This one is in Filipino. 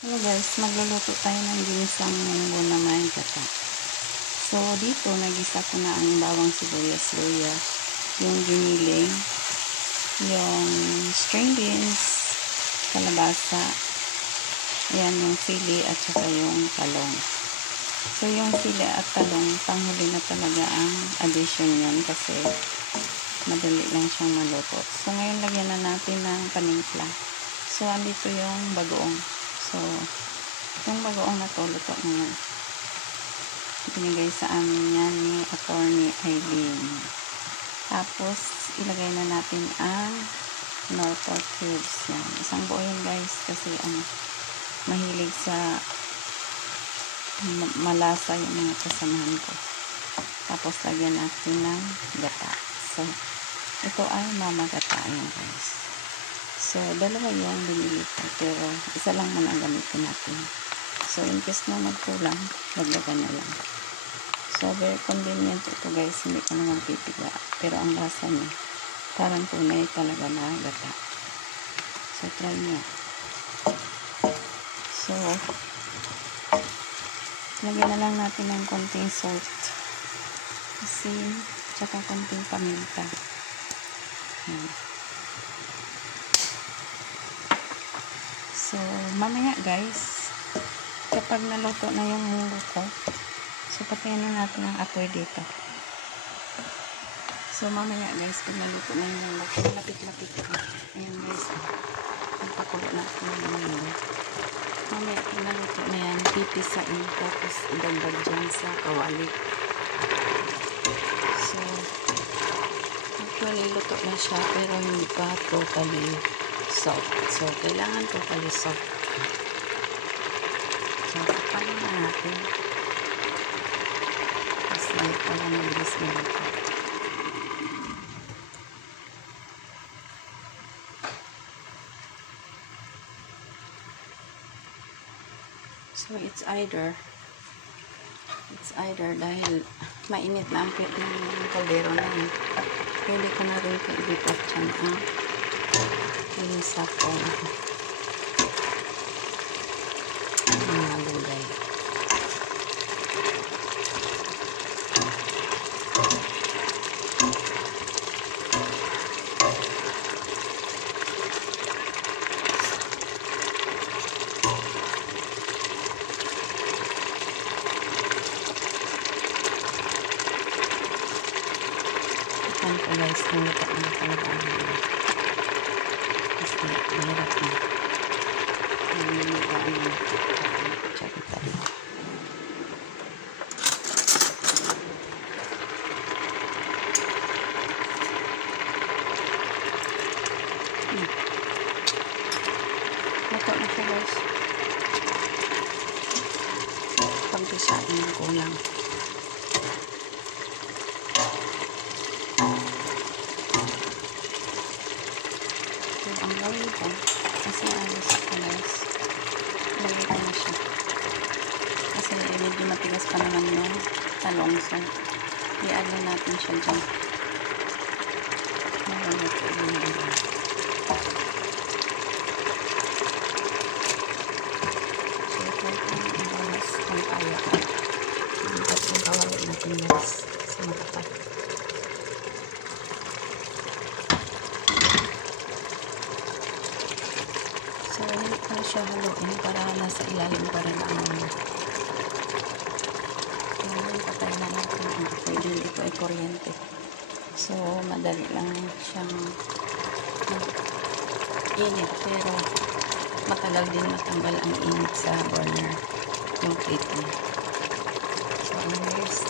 Hello guys, magluluto tayo ng ginisang munggo na may gata. So dito nagisa ko na ang bawang sibuyas, luya, yung giniling, yung string beans, kalabasa, ayan yung sili at saka yung talong. So yung sili at talong, panghuli na talaga ang addition yun kasi madali lang siyang maluto. So ngayon lagyan na natin ng panimpla. So andito yung bagoong. So, yung bagoong na to, luto na yan. Binigay sa amin yan ni Attorney Eileen. Tapos, ilagay na natin ang Norfolk cubes. Yan. Isang buo yan guys, kasi mahilig sa malasa yung mga kasamahan ko. Tapos, lagyan natin ng gata. So, ito ay mamagata yan guys. So, dalawa yung binili ko, pero isa lang man ang gamitin natin. So, in case na magkulang, dagdagan na lang. So, very convenient ito guys, hindi ka naman pipiga. Pero ang lasa niya, parang tunay talaga na gata. So, try niya. So, lagyan na lang natin ng konting salt. Asin, tsaka konting paminta. Yan. So, mamaya guys, kapag naluto na yung munggo ko, so patayin na natin ang apoy dito. So, mamaya guys, pag naluto na yung munggo ko, lapit-lapit ko. Ayan guys, nagpakulo natin yung munggo. Mamaya pag naluto na yan, pipisain, tapos idagdag dyan sa kawali. So, actually, luto na siya, pero hindi pa totally soft. So, kailangan totally soft. So, kapalin na natin. Tapos lang para mabilis na ito. So, it's either dahil mainit na ang kaldero na yun. Pwede ko na rin kaibipat dyan yung sako mga gulay. Ikan ko guys, nilita na talaga ang mahirap na. Luto na siya guys. Pagpisain na kulang. Ang gawin ko kasi alis ko guys, lagay ko na siya kasi medyo matigas pa naman yung talong, so i-add na natin siya dyan. Maluto din naman. So ito yung ibawas kung kaya tapos yung kawali natin guys sa matapat. So, hindi ko na siya haluin para nasa ilalim pa rin ang patay na natin ang apoy. Hindi ko ay kuryente. So, madali lang siyang init. Pero, matagal din matanggal ang init sa burner. Yung plate niya. So, anyways,